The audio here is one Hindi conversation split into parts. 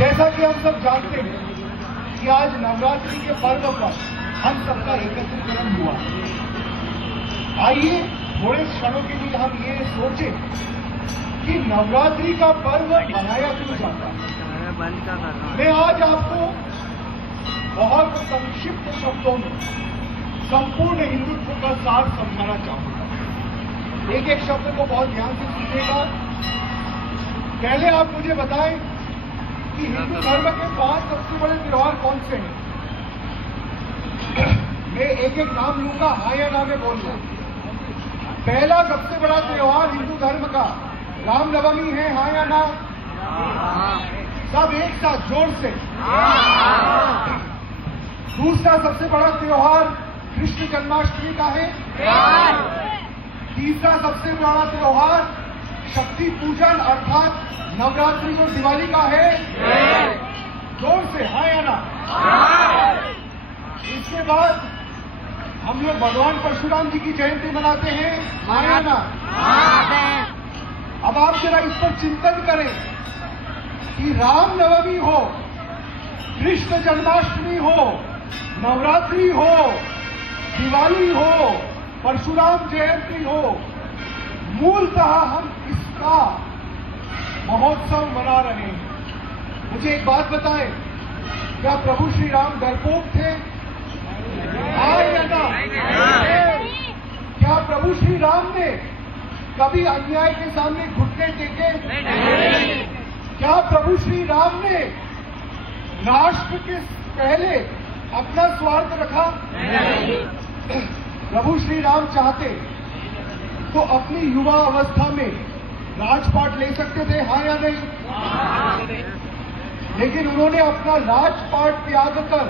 जैसा कि हम सब जानते हैं कि आज नवरात्रि के पर्व पर हम सबका एकत्रीकरण हुआ। आइए थोड़े क्षणों के लिए हम ये सोचें कि नवरात्रि का पर्व मनाया क्यों जाता है। मैं आज आपको बहुत संक्षिप्त शब्दों में संपूर्ण हिंदुत्व का सार समझाना चाहूंगा। एक एक शब्द को बहुत ध्यान से सुनिएगा। पहले आप मुझे बताएं कि हिंदू धर्म के 5 सबसे बड़े त्योहार कौन से हैं। मैं एक एक नाम लूंगा, हाँ या ना में बोलना। पहला सबसे बड़ा त्योहार हिंदू धर्म का रामनवमी है, हाँ या ना? सब एक साथ जोर से। दूसरा सबसे बड़ा त्योहार कृष्ण जन्माष्टमी का है। तीसरा सबसे बड़ा त्योहार शक्ति पूजन अर्थात नवरात्रि और दिवाली का है। जोर से हाँ या ना? इसके बाद हम लोग भगवान परशुराम जी की जयंती मनाते हैं, हाँ या ना? अब आप जरा इस पर चिंतन करें कि रामनवमी हो, कृष्ण जन्माष्टमी हो, नवरात्रि हो, दिवाली हो, परशुराम जयंती हो, मूलतः हम इसका महोत्सव मना रहे हैं। मुझे एक बात बताएं, क्या प्रभु श्री राम डरपोक थे? हाँ या ना? क्या प्रभु श्री राम ने कभी अन्याय के सामने घुटने टेके? क्या प्रभु श्री राम ने राष्ट्र के पहले अपना स्वार्थ रखा? प्रभु श्री राम चाहते तो अपनी युवा अवस्था में राजपाट ले सकते थे, हाँ या नहीं? लेकिन उन्होंने अपना राजपाट त्याग कर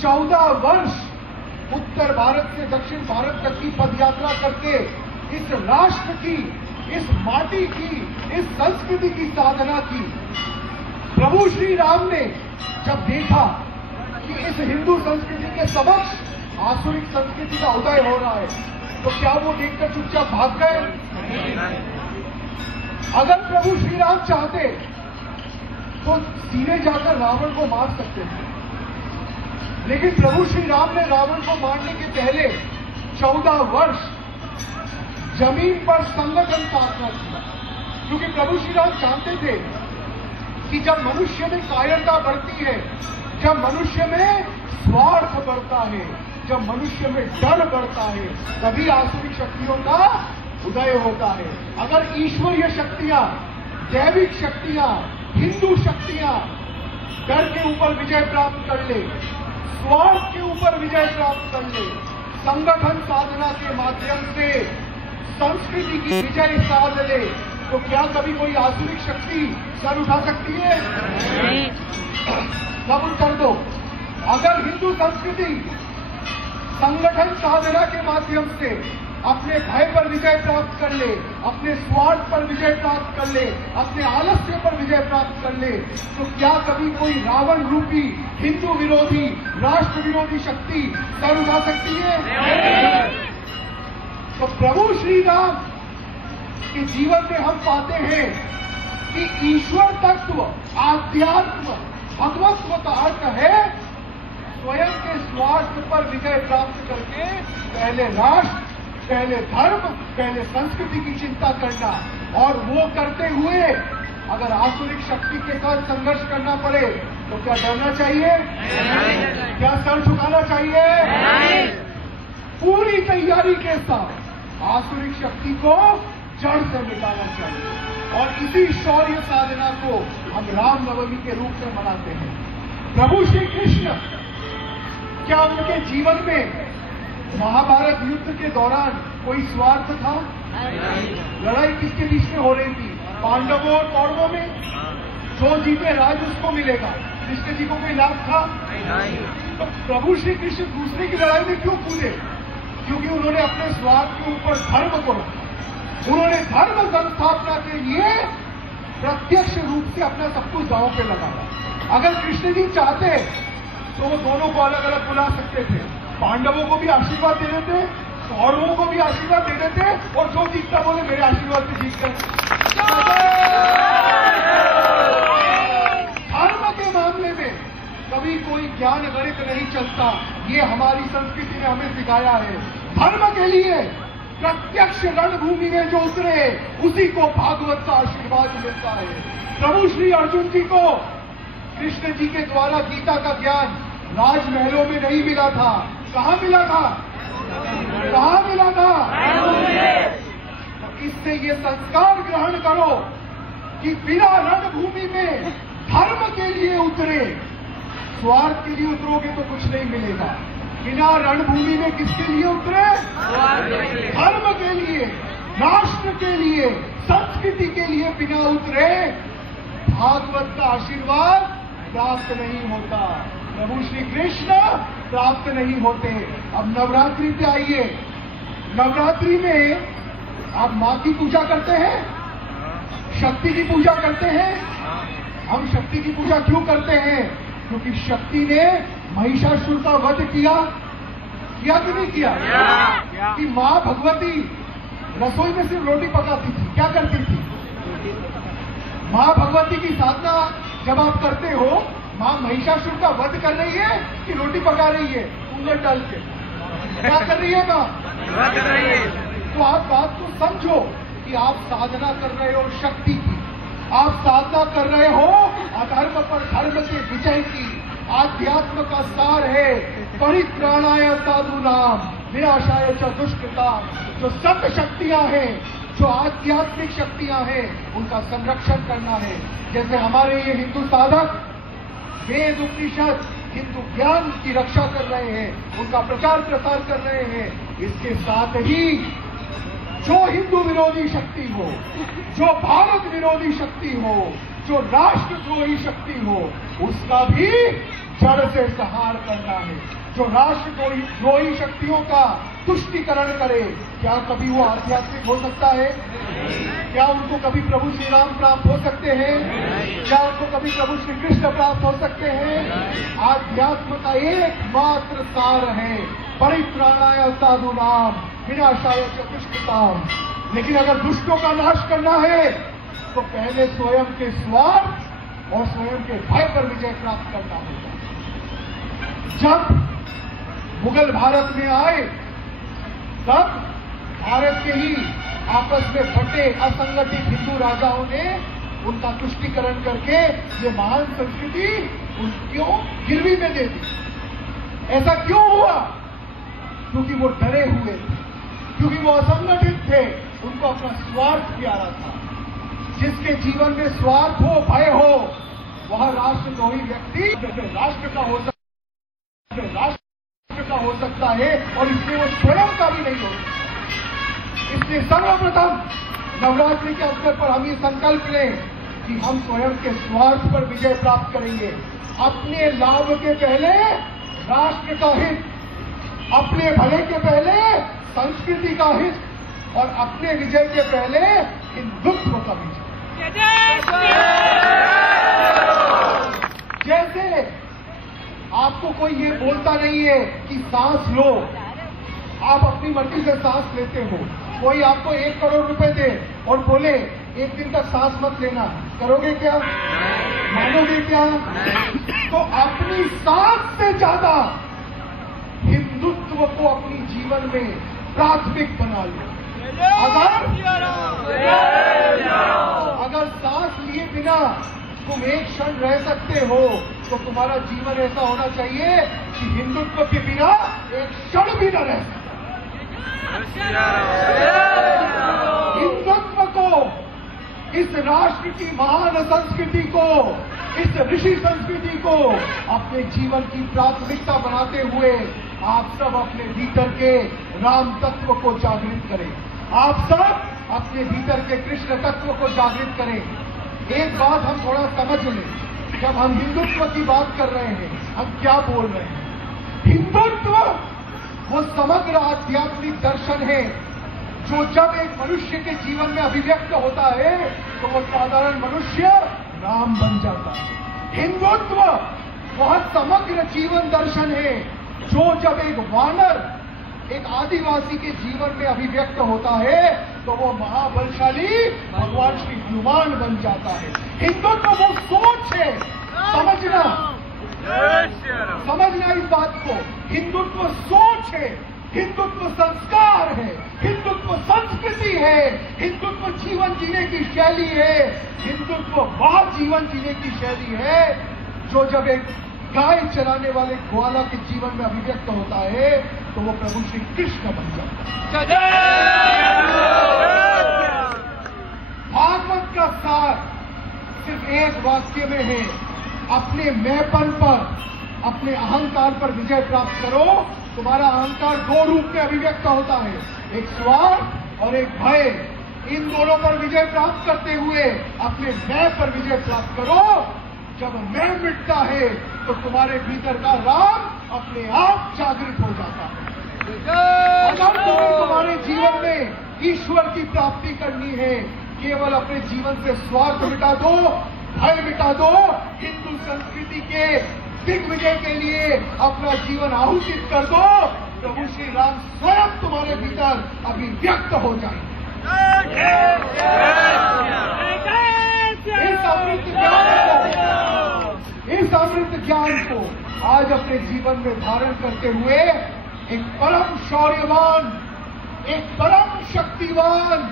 14 वर्ष उत्तर भारत से दक्षिण भारत तक की पदयात्रा करके इस राष्ट्र की, इस माटी की, इस संस्कृति की साधना की। प्रभु श्री राम ने जब देखा कि इस हिंदू संस्कृति के समक्ष आसुरिक संस्कृति का उदय हो रहा है, तो क्या वो देखकर चुपचाप भाग गए? अगर प्रभु श्री राम चाहते तो सीधे जाकर रावण को मार सकते थे, लेकिन प्रभु श्री राम ने रावण को मारने के पहले 14 वर्ष जमीन पर संगठन साधना किया, क्योंकि प्रभु श्री राम जानते थे कि जब मनुष्य में कायरता बढ़ती है, जब मनुष्य में स्वार्थ बढ़ता है, जब मनुष्य में डर बढ़ता है, तभी आसुरिक शक्तियों का उदय होता है। अगर ईश्वरीय शक्तियां, दैविक शक्तियां, हिंदू शक्तियां डर के ऊपर विजय प्राप्त कर ले, स्वार्थ के ऊपर विजय प्राप्त कर ले, संगठन साधना के माध्यम से संस्कृति की विजय साध ले, तो क्या कभी कोई आसुरिक शक्ति सर उठा सकती है? सब उत्तर दो। अगर हिंदू संस्कृति संगठन साधना के माध्यम से अपने भय पर विजय प्राप्त कर ले, अपने स्वार्थ पर विजय प्राप्त कर ले, अपने आलस्य पर विजय प्राप्त कर ले, तो क्या कभी कोई रावण रूपी हिंदू विरोधी, राष्ट्र विरोधी शक्ति सर उठा सकती है? तो प्रभु श्री राम के जीवन में हम पाते हैं कि ईश्वर तत्व, आध्यात्म, भगवत्व का अर्थ है स्वयं के स्वार्थ पर विजय प्राप्त करके पहले राष्ट्र, पहले धर्म, पहले संस्कृति की चिंता करना, और वो करते हुए अगर आसुरिक शक्ति के साथ संघर्ष करना पड़े तो क्या डरना चाहिए? क्या सर झुकाना चाहिए? पूरी तैयारी के साथ आसुरिक शक्ति को जड़ से मिटाना चाहिए, और इसी शौर्य साधना को हम रामनवमी के रूप में मनाते हैं। प्रभु श्री कृष्ण, क्या उनके जीवन में महाभारत युद्ध के दौरान कोई स्वार्थ था? लड़ाई किसके बीच में हो रही थी? पांडवों और कौरवों में। जो जीते राज उसको मिलेगा, कृष्ण जी को कोई लाभ था? तो प्रभु श्री कृष्ण दूसरे की लड़ाई में क्यों कूदे? क्योंकि उन्होंने अपने स्वार्थ के ऊपर धर्म को रखा। उन्होंने धर्म संस्थापना के लिए प्रत्यक्ष रूप से अपना सब कुछ दांव पे लगाया। अगर कृष्ण जी चाहते तो वो दोनों को अलग अलग बुला सकते थे, पांडवों को भी आशीर्वाद दे देते, कौरवों को भी आशीर्वाद दे देते, और जो जीतता बोले मेरे आशीर्वाद से जीत कर। धर्म चलता। ये हमारी संस्कृति ने हमें सिखाया है। धर्म के लिए प्रत्यक्ष रणभूमि में जो उतरे उसी को भागवत का आशीर्वाद मिलता है। प्रभु श्री अर्जुन जी को कृष्ण जी के द्वारा गीता का ज्ञान राजमहलों में नहीं मिला था। कहां मिला था? कहां मिला था? इससे ये संस्कार ग्रहण करो कि बिना रणभूमि में धर्म के लिए उतरे। स्वार्थ के लिए उतरोगे तो कुछ नहीं मिलेगा। बिना रणभूमि में किसके लिए उतरे? धर्म के लिए, राष्ट्र के लिए, संस्कृति के लिए बिना उतरे भागवत का आशीर्वाद प्राप्त नहीं होता। प्रभु श्री कृष्ण प्राप्त नहीं होते। अब नवरात्रि पे आइए। नवरात्रि में आप मां की पूजा करते हैं, शक्ति की पूजा करते हैं। हम शक्ति की पूजा क्यों करते हैं? क्योंकि शक्ति ने महिषासुर का वध किया कि नहीं किया? कि मां भगवती रसोई में सिर्फ रोटी पकाती थी, क्या करती थी? मां भगवती की साधना जब आप करते हो, मां महिषासुर का वध कर रही है कि रोटी पका रही है? उंगल डाल के क्या कर रही है मां? तो आप बात को समझो कि आप साधना कर रहे हो शक्ति की, आप साधना कर रहे हो अधर्म पर धर्म के विजय की। आध्यात्म का सार है परित्राणाय साधूनाम विनाशाय च दुष्कृताम। जो सत्य शक्तियां हैं, जो आध्यात्मिक शक्तियां हैं, उनका संरक्षण करना है। जैसे हमारे ये हिंदू साधक वेद उपनिषद हिंदू ज्ञान की रक्षा कर रहे हैं, उनका प्रचार प्रसार कर रहे हैं। इसके साथ ही जो हिंदू विरोधी शक्ति हो, जो भारत विरोधी शक्ति हो, जो राष्ट्रद्रोही शक्ति हो, उसका भी जड़ से संहार करना है। जो राष्ट्रद्रोही शक्तियों का तुष्टीकरण करे, क्या कभी वो आध्यात्मिक हो सकता है? क्या उनको कभी प्रभु श्री राम प्राप्त हो सकते हैं? क्या उनको कभी प्रभु श्री कृष्ण प्राप्त हो सकते हैं? आध्यात्म का एकमात्र सार है परित्राणाय साधूनाम विनाशाय च दुष्कृताम। लेकिन अगर दुष्टों का नाश करना है तो पहले स्वयं के स्वार्थ और स्वयं के भय पर विजय प्राप्त करना होगा। जब मुगल भारत में आए तब भारत के ही आपस में बटे असंगठित हिंदू राजाओं ने उनका तुष्टीकरण करके ये महान संस्कृति क्यों गिरवी में दे दी। ऐसा क्यों हुआ? क्योंकि वो डरे हुए थे, क्योंकि वो असंगठित थे, उनको अपना स्वार्थ प्यारा था। जिसके जीवन में स्वार्थ हो, भय हो, वह राष्ट्रद्रोही व्यक्ति राष्ट्र का हो सकता है और इसलिए वो स्वयं का भी नहीं हो सकता। इसलिए सर्वप्रथम नवरात्रि के अवसर पर हम ये संकल्प लें कि हम स्वयं के स्वार्थ पर विजय प्राप्त करेंगे। अपने लाभ के पहले राष्ट्र का हित, अपने भले के पहले संस्कृति का हित और अपने विजय के पहले हिंदुत्व का विजय। जैसे आपको कोई ये बोलता नहीं है कि सांस लो, आप अपनी मर्जी से सांस लेते हो। कोई आपको 1 करोड़ रुपए दे और बोले 1 दिन तक सांस मत लेना, करोगे क्या? मानोगे क्या? तो अपनी सांस से ज्यादा हिंदुत्व को अपनी जीवन में प्राथमिक बना लो। अगर सांस लिए बिना तुम एक क्षण रह सकते हो तो तुम्हारा जीवन ऐसा होना चाहिए कि हिंदुत्व के बिना एक क्षण भी न रह सके। हिंदुत्व को, इस राष्ट्र की महान संस्कृति को, इस ऋषि संस्कृति को अपने जीवन की प्राथमिकता बनाते हुए आप सब अपने भीतर के राम तत्व को जागृत करें। आप सब अपने भीतर के कृष्ण तत्व को जागृत करें। एक बात हम थोड़ा समझ लें, जब हम हिंदुत्व की बात कर रहे हैं, हम क्या बोल रहे हैं? हिंदुत्व वो समग्र आध्यात्मिक दर्शन है जो जब एक मनुष्य के जीवन में अभिव्यक्त होता है तो वो साधारण मनुष्य राम बन जाता है। हिंदुत्व वह समग्र जीवन दर्शन है जो जब एक वानर, एक आदिवासी के जीवन में अभिव्यक्त होता है तो वो महाबलशाली भगवान श्री हनुमान बन जाता है। हिंदुत्व वो सोच है, समझना इस बात को सोच है, हिंदुत्व संस्कार है, हिंदुत्व संस्कृति है, हिंदुत्व जीवन जीने की शैली है, हिंदुत्व वह जीवन जीने की शैली है जो जब एक गाय चराने वाले ग्वाला के जीवन में अभिव्यक्त होता है तो वो प्रभु श्री कृष्ण बन जाता है। भागवत का सार सिर्फ एक वाक्य में है, अपने मैंपन पर, अपने अहंकार पर विजय प्राप्त करो। तुम्हारा अहंकार दो रूप में अभिव्यक्त होता है, एक स्वार्थ और एक भय। इन दोनों पर विजय प्राप्त करते हुए अपने मैं पर विजय प्राप्त करो। जब मैं मिटता है तो तुम्हारे भीतर का राम अपने आप जागृत हो जाता है। अगर तुम्हारे जीवन में ईश्वर की प्राप्ति करनी है, केवल अपने जीवन से स्वार्थ मिटा दो, भय मिटा दो, हिंदू संस्कृति के दिग्विजय के लिए अपना जीवन आहुतित कर दो, प्रभु श्री राम स्वयं तुम्हारे भीतर अभिव्यक्त हो जाएंगे। इस अमृत ज्ञान को आज अपने जीवन में धारण करते हुए एक परम शौर्यवान, एक परम शक्तिवान,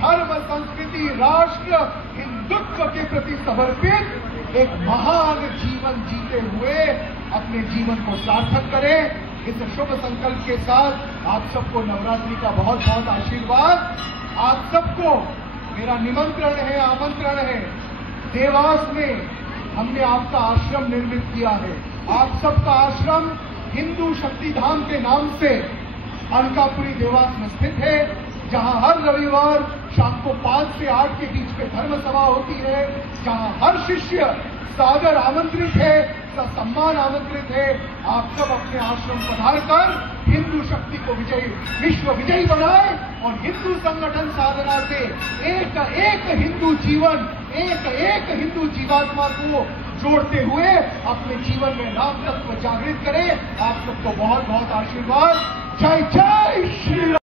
धर्म, संस्कृति, राष्ट्र, हिंदुत्व के प्रति समर्पित एक महान जीवन जीते हुए अपने जीवन को सार्थक करें। इस शुभ संकल्प के साथ आप सबको नवरात्रि का बहुत बहुत आशीर्वाद। आप सबको मेरा निमंत्रण है, आमंत्रण है। देवास में हमने आपका आश्रम निर्मित किया है। आप सबका आश्रम हिंदू शक्तिधाम के नाम से अलकापुरी देवास में स्थित है, जहां हर रविवार शाम को 5 से 8 के बीच में धर्म सभा होती है, जहां हर शिष्य सादर आमंत्रित है, सम्मान आमंत्रित है। आप सब अपने आश्रम पधार कर हिंदू शक्ति को विजयी, विश्व विजयी बनाए और हिंदू संगठन साधना से एक एक हिंदू जीवन, एक एक हिंदू जीवात्मा को जोड़ते हुए अपने जीवन में राम तत्व जागृत करें। आप सबको बहुत बहुत आशीर्वाद। जय जय श्री राम।